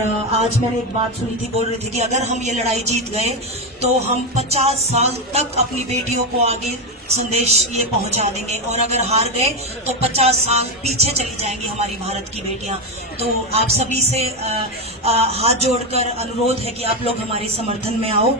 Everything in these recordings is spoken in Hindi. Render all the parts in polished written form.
आज मैंने एक बात सुनी थी, बोल रहे थे कि अगर हम ये लड़ाई जीत गए तो हम 50 साल तक अपनी बेटियों को आगे संदेश ये पहुंचा देंगे, और अगर हार गए तो 50 साल पीछे चली जाएंगी हमारी भारत की बेटियां। तो आप सभी से हाथ जोड़कर अनुरोध है कि आप लोग हमारे समर्थन में आओ।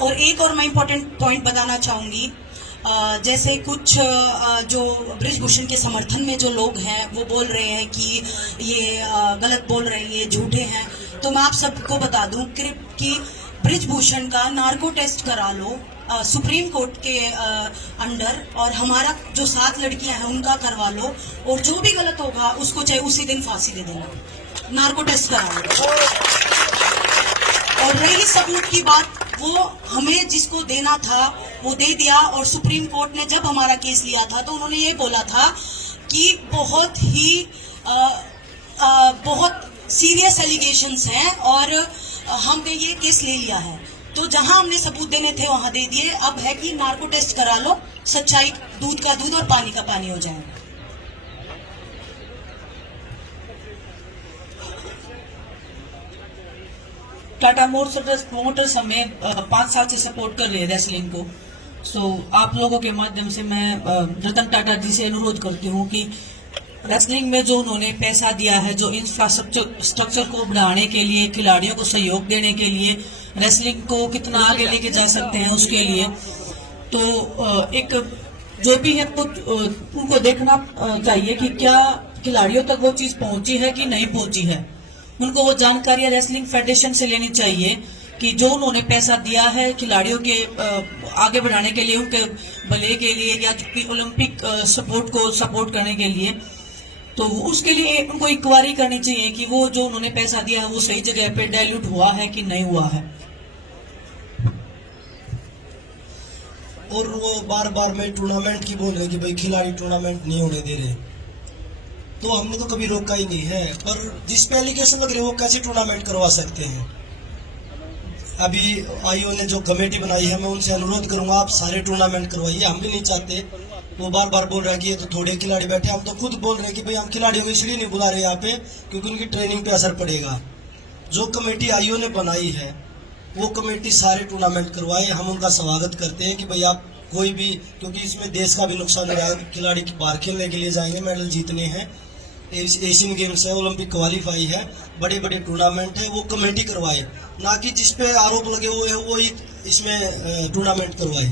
और एक और मैं इम्पोर्टेंट पॉइंट बताना चाहूँगी, जैसे कुछ जो ब्रिजभूषण के समर्थन में जो लोग हैं वो बोल रहे हैं कि ये गलत बोल रहे हैं, ये झूठे हैं। तो मैं आप सबको बता दूं कि ब्रिजभूषण का नार्को टेस्ट करा लो सुप्रीम कोर्ट के अंडर, और हमारा जो 7 लड़कियां हैं उनका करवा लो, और जो भी गलत होगा उसको चाहे उसी दिन फांसी दे देना, नार्को टेस्ट करा लो। और रही सबूत की बात, वो हमें जिसको देना था वो दे दिया। और सुप्रीम कोर्ट ने जब हमारा केस लिया था तो उन्होंने ये बोला था कि बहुत सीरियस एलिगेशंस हैं और हमने ये केस ले लिया है। तो जहां हमने सबूत देने थे वहां दे दिए। अब है कि नार्को टेस्ट करा लो, सच्चाई दूध का दूध और पानी का पानी हो जाएगा। टाटा मोटर्स हमें 5 साल से सपोर्ट कर रहे हैं रेसलिंग को। आप लोगों के माध्यम से मैं रतन टाटा जी से अनुरोध करती हूँ कि रेसलिंग में जो उन्होंने पैसा दिया है, जो इंफ्रास्ट्रक्चर को बढ़ाने के लिए, खिलाड़ियों को सहयोग देने के लिए, रेसलिंग को कितना आगे लेके जा सकते हैं उसके लिए, तो एक जो भी है उनको देखना चाहिए कि क्या खिलाड़ियों तक वो चीज पहुंची है कि नहीं पहुंची है। उनको वो जानकारियां रेसलिंग फेडरेशन से लेनी चाहिए कि जो उन्होंने पैसा दिया है खिलाड़ियों के आगे बढ़ाने के लिए, उनके भले के लिए, या ओलंपिक सपोर्ट को सपोर्ट करने के लिए, तो उसके लिए उनको इंक्वायरी करनी चाहिए कि वो जो उन्होंने पैसा दिया है वो सही जगह पे डाइल्यूट हुआ है कि नहीं हुआ है। और वो बार बार में टूर्नामेंट की बोल रहे कि भाई खिलाड़ी टूर्नामेंट नहीं होने दे रहे, तो हमने तो कभी रोका ही नहीं है। पर जिस पे एलिगेशन लग रहे वो कैसे टूर्नामेंट करवा सकते हैं। अभी आईओ ने जो कमेटी बनाई है, मैं उनसे अनुरोध करूंगा आप सारे टूर्नामेंट करवाइए। हम भी नहीं चाहते, वो बार बार बोल रहा है कि ये तो थोड़े खिलाड़ी बैठे। हम तो खुद बोल रहे हैं कि भाई हम खिलाड़ियों को इसलिए नहीं बुला रहे यहाँ पे क्योंकि उनकी ट्रेनिंग पे असर पड़ेगा। जो कमेटी आईओ ने बनाई है वो कमेटी सारे टूर्नामेंट करवाए। हम उनका स्वागत करते हैं कि भाई आप कोई भी, क्योंकि इसमें देश का भी नुकसान हो रहा है। खिलाड़ी बाहर खेलने के लिए जाएंगे, मेडल जीतने हैं, एशियन गेम्स है, ओलंपिक क्वालिफाई है, बड़े बड़े टूर्नामेंट है, वो कमेटी करवाए, ना कि जिस पे आरोप लगे हुए हैं वो इसमें टूर्नामेंट करवाए।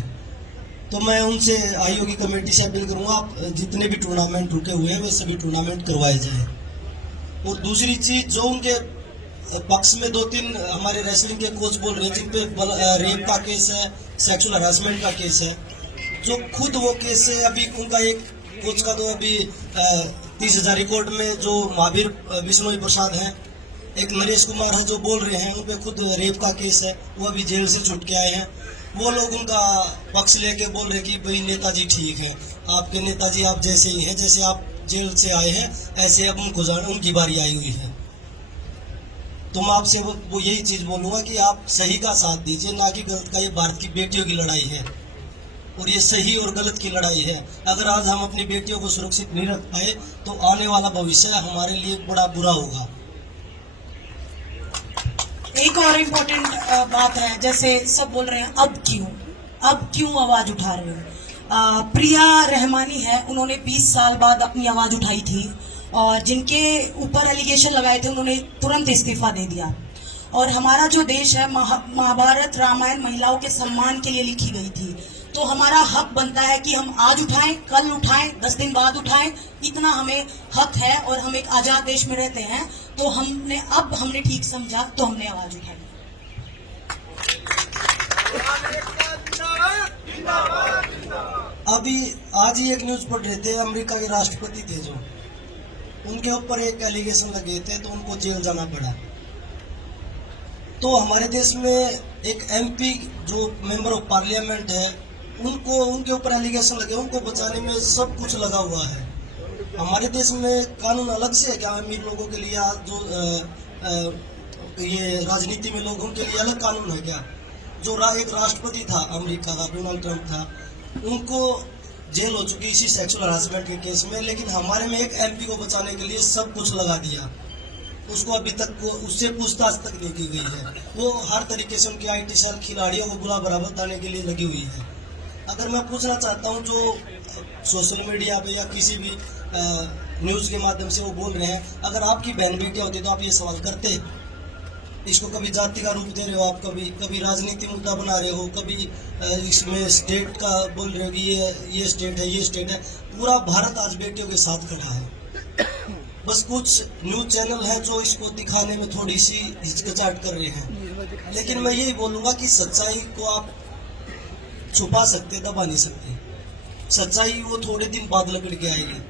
तो मैं उनसे आईओ की कमेटी से अपील करूंगा आप जितने भी टूर्नामेंट रुके हुए हैं वे सभी टूर्नामेंट करवाए जाए। और दूसरी चीज, जो उनके पक्ष में 2-3 हमारे रेसलिंग के कोच बोल रहे हैं जिन पे रेप का केस है, सेक्सुअल हरासमेंट का केस है, जो खुद वो केस है। अभी उनका एक कोच का तो अभी 30,000 रिकॉर्ड में जो महावीर बिश्नोई प्रसाद हैं, एक नरेश कुमार है जो बोल रहे हैं, उन पे खुद रेप का केस है, वो अभी जेल से छूट के आए हैं। वो लोग उनका पक्ष लेके बोल रहे कि भाई नेताजी ठीक है, आपके नेताजी आप जैसे ही हैं, जैसे आप जेल से आए हैं ऐसे अब उनको उनकी बारी आई हुई है। तो मैं आपसे वो यही चीज बोलूंगा कि आप सही का साथ दीजिए, ना कि गलत का। ये भारत की बेटियों की लड़ाई है और ये सही और गलत की लड़ाई है। अगर आज हम अपनी बेटियों को सुरक्षित नहीं रख पाए तो आने वाला भविष्य हमारे लिए बड़ा बुरा होगा। एक और इम्पोर्टेंट बात है, जैसे सब बोल रहे हैं अब क्यों आवाज उठा रहे हो। प्रिया रहमानी है, उन्होंने 20 साल बाद अपनी आवाज उठाई थी, और जिनके ऊपर एलिगेशन लगाए थे उन्होंने तुरंत इस्तीफा दे दिया। और हमारा जो देश है, महाभारत रामायण महिलाओं के सम्मान के लिए लिखी गई थी, तो हमारा हक बनता है कि हम आज उठाएं, कल उठाएं, 10 दिन बाद उठाएं, इतना हमें हक है। और हम एक आजाद देश में रहते हैं, तो हमने ठीक समझा तो हमने आवाज उठाई। अभी आज ही एक न्यूज पढ़ रहे थे, अमेरिका के राष्ट्रपति थे जो, उनके ऊपर एक एलिगेशन लगे थे तो उनको जेल जाना पड़ा। तो हमारे देश में एक एमपी जो मेंबर ऑफ पार्लियामेंट है, उनके ऊपर एलिगेशन लगे, उनको बचाने में सब कुछ लगा हुआ है। हमारे देश में कानून अलग से है क्या? अमीर लोगों के लिए जो ये राजनीति में लोगों के लिए अलग कानून है क्या? जो एक राष्ट्रपति था अमेरिका का, डोनाल्ड ट्रंप था, उनको जेल हो चुकी इसी सेक्सुअल हरासमेंट के केस में, लेकिन हमारे में एक एमपी को बचाने के लिए सब कुछ लगा दिया। उसको अभी तक उससे पूछताछ तक नहीं की गई है। वो हर तरीके से उनकी IT सेल खिलाड़ियों को बुरा बराबर लाने के लिए लगी हुई है। अगर मैं पूछना चाहता हूँ, जो सोशल मीडिया पे या किसी भी न्यूज़ के माध्यम से वो बोल रहे हैं, अगर आपकी बहन बेटियाँ होती तो आप ये सवाल करते? इसको कभी जाति का रूप दे रहे हो आप, कभी राजनीति मुद्दा बना रहे हो, कभी इसमें स्टेट का बोल रहे हो कि ये स्टेट है, ये स्टेट है। पूरा भारत आज बेटियों के साथ खड़ा है। बस कुछ न्यूज़ चैनल हैं जो इसको दिखाने में थोड़ी सी हिचकिचाहट कर रहे हैं, लेकिन मैं यही बोलूँगा कि सच्चाई को आप छुपा सकते, दबा नहीं सकते। सच्चाई वो थोड़े दिन बाद लकड़ के आएगी,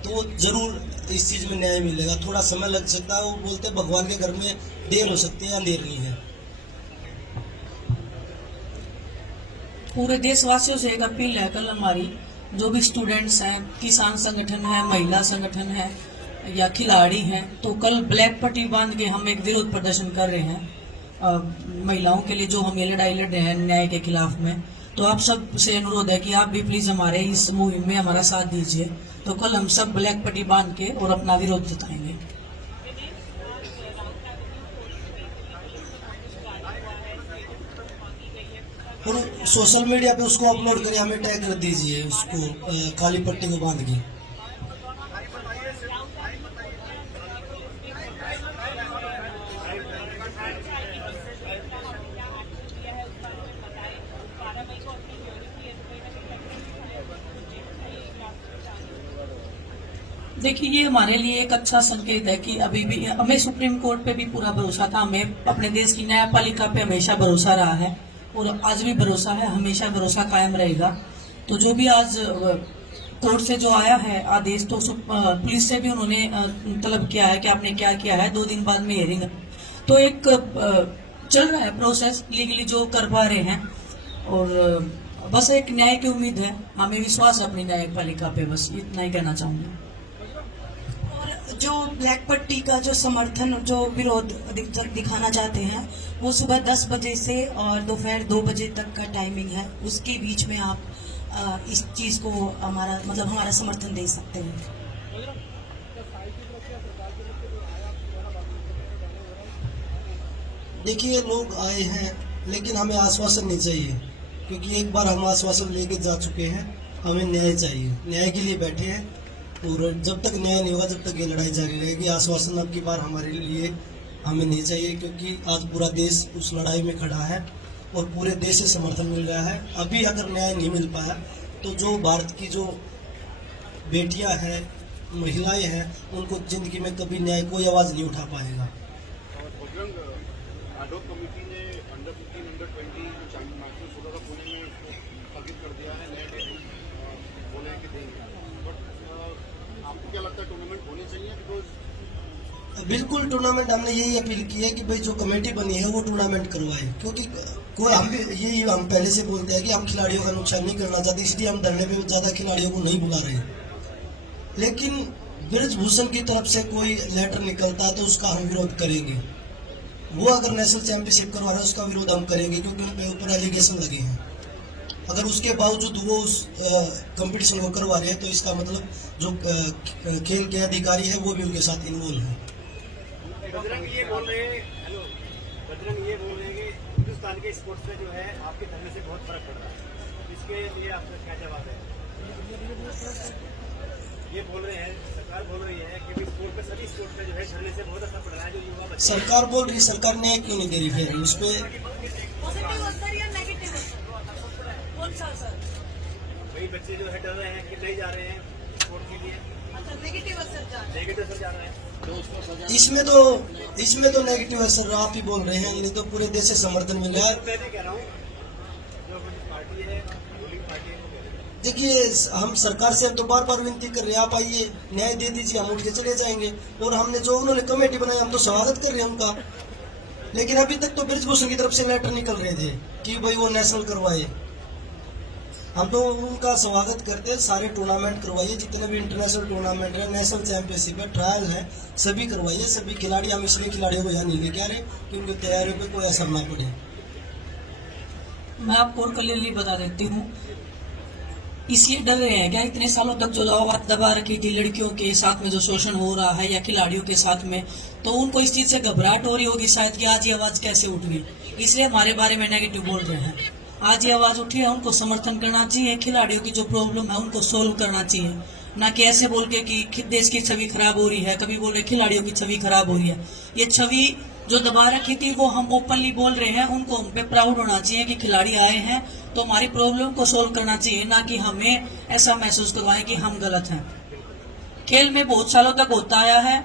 तो जरूर इस चीज़ में न्याय मिलेगा। थोड़ा समय लग सकता है। वो बोलते भगवान के घर में देर हो सकती है, अंधेर नहीं है। पूरे देशवासियों से एक अपील है कल हमारी, जो भी स्टूडेंट्स हैं, किसान संगठन है, महिला संगठन है या खिलाड़ी हैं, तो कल ब्लैक पट्टी बांध के हम एक विरोध प्रदर्शन कर रहे हैं महिलाओं के लिए, जो हम ये लड़ाई लड़ रहे हैं न्याय के खिलाफ में। तो आप सब से अनुरोध है कि आप भी प्लीज हमारे इस मुहिम में हमारा साथ दीजिए। तो कल हम सब ब्लैक पट्टी बांध के और अपना विरोध जताएंगे। और सोशल मीडिया पे उसको अपलोड करके हमें टैग कर दीजिए, उसको काली पट्टी को बांध के। देखिए, ये हमारे लिए एक अच्छा संकेत है कि अभी भी हमें सुप्रीम कोर्ट पे भी पूरा भरोसा था, हमें अपने देश की न्यायपालिका पे हमेशा भरोसा रहा है और आज भी भरोसा है, हमेशा भरोसा कायम रहेगा। तो जो भी आज कोर्ट से जो आया है आदेश, तो पुलिस से भी उन्होंने तलब किया है कि आपने क्या किया है, 2 दिन बाद में हियरिंग। तो एक चल रहा है प्रोसेस लीगली जो कर पा रहे हैं, और बस एक न्याय की उम्मीद है, हमें विश्वास है अपनी न्यायपालिका पे। बस इतना ही कहना चाहूंगी। जो ब्लैक पट्टी का जो समर्थन, जो विरोध दिखाना चाहते हैं, वो सुबह 10 बजे से और दोपहर 2 बजे तक का टाइमिंग है। उसके बीच में आप इस चीज़ को हमारा समर्थन दे सकते हैं। देखिए, लोग आए हैं, लेकिन हमें आश्वासन नहीं चाहिए, क्योंकि एक बार हम आश्वासन लेके जा चुके हैं। हमें न्याय चाहिए, न्याय के लिए बैठे हैं, और जब तक न्याय नहीं होगा तब तक ये लड़ाई जारी रहेगी। आश्वासन अब की बार हमारे लिए हमें नहीं चाहिए, क्योंकि आज पूरा देश उस लड़ाई में खड़ा है और पूरे देश से समर्थन मिल रहा है। अभी अगर न्याय नहीं मिल पाया तो जो भारत की जो बेटियां हैं, महिलाएं हैं, उनको जिंदगी में कभी न्याय कोई आवाज़ नहीं उठा पाएगा। आडोक कमेटी ने अंडर 15, अंडर 20 चैंपियन मैच में 16 पुणे में स्थगित कर दिया है, नए डेट बोले कि देंगे। बट आपको क्या लगता है, टूर्नामेंट होनी चाहिए? बिकॉज बिल्कुल टूर्नामेंट, हमने यही अपील की है कि भाई जो कमेटी बनी है वो टूर्नामेंट करवाए, क्योंकि कोई हम पहले से बोलते हैं कि हम खिलाड़ियों का नुकसान नहीं करना चाहते, इसलिए हम धरने पे ज़्यादा खिलाड़ियों को नहीं बुला रहे। लेकिन ब्रिजभूषण की तरफ से कोई लेटर निकलता है तो उसका हम विरोध करेंगे। वो अगर नेशनल चैंपियनशिप करवा रहा है उसका विरोध हम करेंगे, क्योंकि उन पे ऊपर एलिगेशन लगे हैं। अगर उसके बावजूद वो उस कंपटीशन को करवा रहे हैं तो इसका मतलब जो खेल के अधिकारी है वो भी उनके साथ इन्वॉल्व है। बजरंग ये बोल रहे हैं, हेलो, बजरंग ये बोल रहे हैं कि हिंदुस्तान के स्पोर्ट्स में जो है आपके धरने से बहुत फर्क पड़ रहा है, इसके लिए आपका क्या जवाब है? ये बोल रहे हैं, सरकार बोल रही है कि स्पोर्ट पे, सभी स्पोर्ट पे जो है धरने से बहुत असर पड़ रहा है, जो युवा बच्चे। सरकार बोल रही, सरकार ने क्यों नहीं दे रही फिर उस पे? वही बच्चे जो है डर रहे हैं कि नहीं जा रहे हैं स्पोर्ट के लिए, नेगेटिव असर जा रहा है। इसमें तो नेगेटिव असर आप ही बोल रहे हैं, नहीं तो पूरे देश से समर्थन मिल रहा है। मैं भी कह रहा हूँ, जो पार्टी है, रूलिंग पार्टी है, देखिए, हम सरकार से तो बार बार विनती कर रहे हैं, आप आइए, न्याय दे दीजिए, हम उठ के चले जाएंगे। और हमने जो उन्होंने कमेटी बनाई, हम तो स्वागत कर रहे हैं उनका, लेकिन अभी तक तो ब्रिजभूषण की तरफ से लेटर निकल रहे थे कि भाई वो नेशनल करवाए। हम तो उनका स्वागत करते हैं, सारे टूर्नामेंट करवाइए, जितने भी इंटरनेशनल टूर्नामेंट है, नेशनल चैंपियनशिप है, ट्रायल है, सभी करवाइए, सभी खिलाड़ी। हम इसलिए खिलाड़ियों को यहाँ नहीं लेके आ रहे कि उनकी तैयारियों पे कोई असर ना पड़े। मैं आपको और क्लियरली बता देती हूँ, इसलिए डर रहे हैं क्या? इतने सालों तक जो आवाज दबा रखी थी लड़कियों के साथ में जो शोषण हो रहा है या खिलाड़ियों के साथ में, तो उनको इस चीज से घबराहट हो रही होगी शायद कि आज ये आवाज कैसे उठ गई, इसलिए हमारे बारे में नेगेटिव बोल रहे हैं। आज ये आवाज उठी है, उनको समर्थन करना चाहिए, खिलाड़ियों की जो प्रॉब्लम है उनको सोल्व करना चाहिए, ना कि ऐसे बोल के कि देश की छवि खराब हो रही है, कभी बोल रहे खिलाड़ियों की छवि खराब हो रही है। ये छवि जो दबा रखी थी वो हम ओपनली बोल रहे हैं, उनको हम पे प्राउड होना चाहिए कि खिलाड़ी आए हैं तो हमारी प्रॉब्लम को सोल्व करना चाहिए, ना कि हमें ऐसा महसूस करवाएं कि हम गलत हैं। खेल में बहुत सालों तक होता आया है,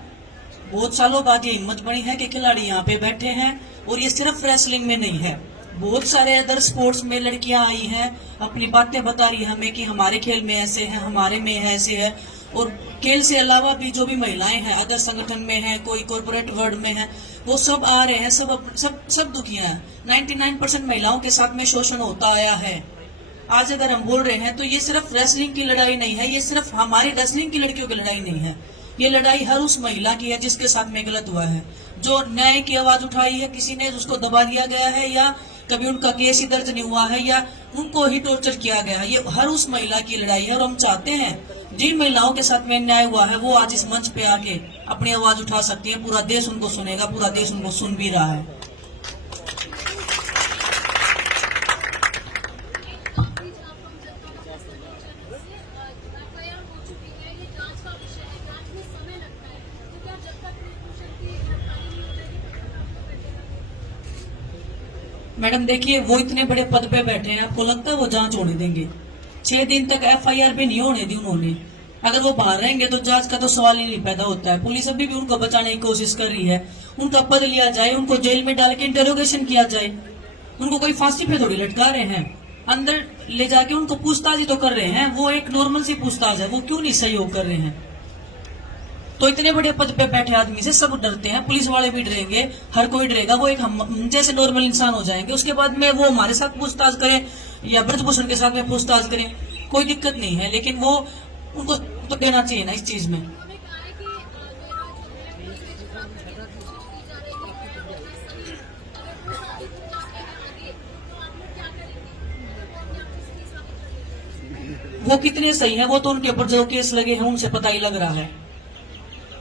बहुत सालों बाद ये हिम्मत बनी है कि खिलाड़ी यहाँ पे बैठे हैं, और ये सिर्फ रेसलिंग में नहीं है, बहुत सारे अदर स्पोर्ट्स में लड़कियां आई हैं, अपनी बातें बता रही है हमें कि हमारे खेल में ऐसे है, हमारे में ऐसे है। और खेल से अलावा भी जो भी महिलाएं हैं अदर संगठन में हैं, कोई कॉर्पोरेट वर्ल्ड में है, वो सब आ रहे हैं, सब दुखियां हैं। 99% महिलाओं के साथ में शोषण होता आया है। आज अगर हम बोल रहे हैं तो ये सिर्फ रेसलिंग की लड़ाई नहीं है, ये सिर्फ हमारी रेसलिंग की लड़कियों की लड़ाई नहीं है, ये लड़ाई हर उस महिला की है जिसके साथ में गलत हुआ है, जो न्याय की आवाज उठाई है, किसी ने उसको दबा दिया गया है, या कभी उनका केस ही दर्ज नहीं हुआ है, या उनको ही टॉर्चर किया गया है। ये हर उस महिला की लड़ाई है, और हम चाहते हैं जिन महिलाओं के साथ में अन्याय हुआ है वो आज इस मंच पे आके अपनी आवाज उठा सकती है। पूरा देश उनको सुनेगा, पूरा देश उनको सुन भी रहा है। मैडम देखिए, वो इतने बड़े पद पे बैठे हैं, आपको लगता है वो जांच होने देंगे? 6 दिन तक FIR भी नहीं होने दी उन्होंने। अगर वो बाहर रहेंगे तो जांच का तो सवाल ही नहीं पैदा होता है। पुलिस अभी भी उनको बचाने की कोशिश कर रही है, उनका पद लिया जाए, उनको जेल में डाल के इंटरोगेशन किया जाए। उनको कोई फांसी पे थोड़ी लटका रहे हैं, अंदर ले जाके उनको पूछताछ ही तो कर रहे हैं। वो एक नॉर्मल सी पूछताछ है, वो क्यों नहीं सहयोग कर रहे हैं? तो इतने बड़े पद पे बैठे आदमी से सब डरते हैं, पुलिस वाले भी डरेंगे, हर कोई डरेगा। वो एक हम जैसे नॉर्मल इंसान हो जाएंगे, उसके बाद में वो हमारे साथ पूछताछ करें या ब्रजभूषण के साथ में पूछताछ करें, कोई दिक्कत नहीं है, लेकिन वो उनको तो देना चाहिए ना इस चीज में। वो कितने सही है, वो तो उनके ऊपर जो केस लगे हैं उनसे पता ही लग रहा है।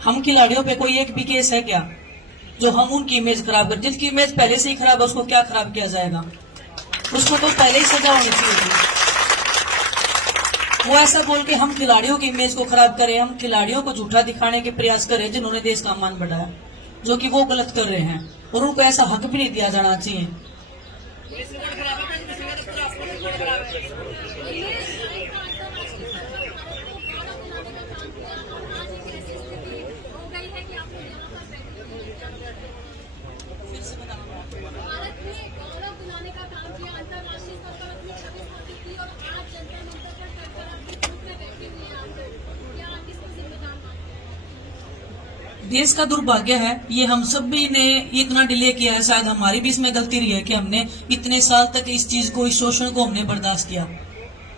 हम खिलाड़ियों पे कोई एक भी केस है क्या जो हम उनकी इमेज खराब कर? जिसकी इमेज पहले से ही खराब है उसको क्या खराब किया जाएगा? उसको तो पहले ही सजा होनी चाहिए। वो ऐसा बोल के हम खिलाड़ियों की इमेज को खराब करें, हम खिलाड़ियों को झूठा दिखाने के प्रयास करें जिन्होंने देश का मान बढ़ाया, जो कि वो गलत कर रहे हैं, और उनको ऐसा हक भी नहीं दिया जाना चाहिए। भारत में गौरव दिलाने का काम किया, अंतर्राष्ट्रीय स्तर पर अपनी छवि स्थापित की, और आज जनता मंच पर कर अपनी ग्रुप में बैठे हुए हैं आप लोग। क्या आप इसको जिम्मेदार मानते हैं? देश का दुर्भाग्य है, ये हम सभी ने इतना डिले किया है। शायद हमारी भी इसमें गलती रही है कि हमने इतने साल तक इस चीज को, इस शोषण को हमने बर्दाश्त किया।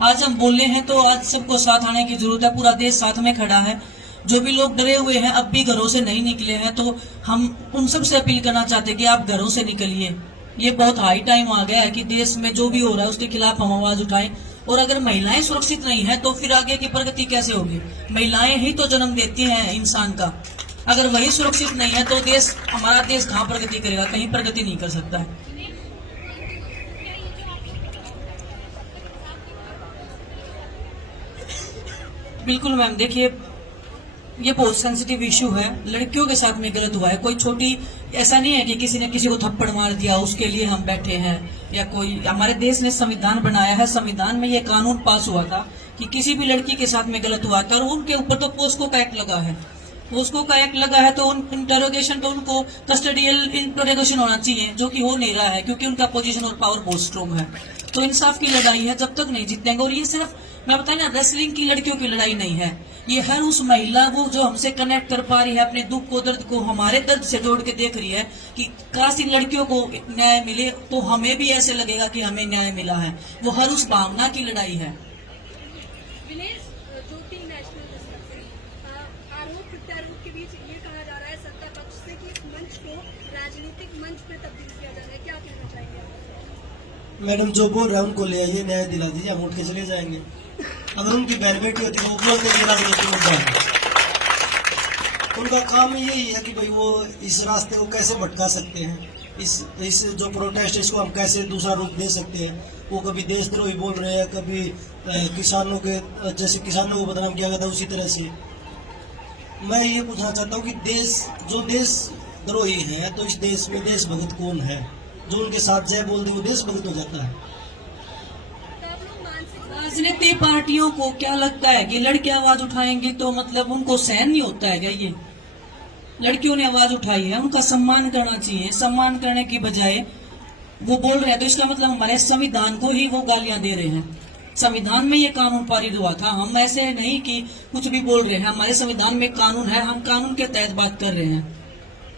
आज हम बोले हैं तो आज सबको साथ आने की जरूरत है, पूरा देश साथ में खड़ा है। जो भी लोग डरे हुए हैं, अब भी घरों से नहीं निकले हैं, तो हम उन सब से अपील करना चाहते हैं कि आप घरों से निकलिए। ये बहुत हाई टाइम आ गया है कि देश में जो भी हो रहा है उसके खिलाफ हम आवाज उठाएं। और अगर महिलाएं सुरक्षित नहीं है तो फिर आगे की प्रगति कैसे होगी? महिलाएं ही तो जन्म देती हैं इंसान का। अगर वही सुरक्षित नहीं है तो देश, हमारा देश कहाँ प्रगति करेगा? कहीं प्रगति नहीं कर सकता है। बिल्कुल मैम, देखिए ये बहुत सेंसिटिव इशू है, लड़कियों के साथ में गलत हुआ है। कोई छोटी, ऐसा नहीं है कि किसी ने किसी को थप्पड़ मार दिया उसके लिए हम बैठे हैं, या कोई, हमारे देश ने संविधान बनाया है, संविधान में ये कानून पास हुआ था कि किसी भी लड़की के साथ में गलत हुआ था और उनके ऊपर तो पोस्को का एक्ट लगा है, पोस्को का एक्ट लगा है, तो उन इंटरोगेशन, तो उनको कस्टडियल इंटरोगेशन होना चाहिए, जो कि हो नहीं रहा है क्योंकि उनका पोजीशन और पावर बहुत स्ट्रॉन्ग है। तो इंसाफ की लड़ाई है, जब तक नहीं जीतेंगे। और ये सिर्फ मैं बताया ना, रेसलिंग की लड़कियों की लड़ाई नहीं है, ये हर उस महिला वो जो हमसे कनेक्ट कर पा रही है, अपने दुख को, दर्द को हमारे दर्द से जोड़ के देख रही है कि काश इन लड़कियों को न्याय मिले, तो हमें भी ऐसे लगेगा कि हमें न्याय मिला है। वो हर उस भावना की लड़ाई है। विनेश, जो टीम नेशनल आरोप प्रत्यारोप के बीच ये कहा जा रहा है सत्ता पक्ष से कि इस मंच को राजनीतिक मंच में तब्दील किया जा रहा है, क्या कहना चाहेंगे आप? मैडम जो बोल रहा है उनको ले आइए, न्याय दिला दीजिए, हम उठ के चले जाएंगे। अगर उनकी बहन बेटी होती तो वो बोलते कि राजनीति मुद्दा है। उनका काम यही है कि भाई वो इस रास्ते को कैसे भटका सकते हैं, इस जो प्रोटेस्ट इसको हम कैसे दूसरा रूप दे सकते हैं। वो कभी देशद्रोही बोल रहे हैं, कभी किसानों के जैसे किसानों को बदनाम किया गया था उसी तरह से। मैं ये पूछना चाहता हूँ कि देशद्रोही है तो इस देश में देशभक्त कौन है? जो उनके साथ जय बोल दे वो देशभक्त हो जाता है। तो आप लोग मानसिक राजनीतिक पार्टियों को क्या लगता है कि लड़के आवाज उठाएंगे तो मतलब उनको सहन नहीं होता है क्या? ये लड़कियों ने आवाज उठाई है, उनका सम्मान करना चाहिए। सम्मान करने की बजाय वो बोल रहे हैं तो इसका मतलब हमारे संविधान को ही वो गालियां दे रहे हैं। संविधान में ये कानून पारित हुआ था, हम ऐसे नहीं कि कुछ भी बोल रहे हैं। हमारे संविधान में कानून है, हम कानून के तहत बात कर रहे हैं।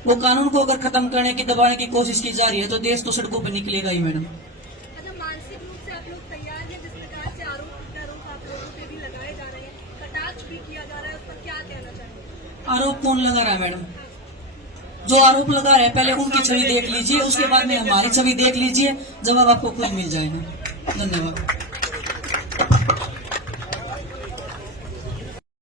वो कानून को अगर खत्म करने की दबाने की कोशिश की जा रही है तो देश तो सड़कों पर निकलेगा ही मैडम। अच्छा, मानसिक रूप से आप लोग तैयार हैं? जिस प्रकार से आरोप प्रत्यारोप आप लोगों पे भी लगाए जा रहे हैं, कटाक्ष भी किया जा रहा है, उस पर क्या कहना चाहेंगे? आरोप कौन लगा रहा है मैडम? जो आरोप लगा रहे हैं पहले उनकी छवि देख लीजिए, उसके बाद में हमारी छवि देख लीजिए, जवाब आपको खुद मिल जाएगा। धन्यवाद।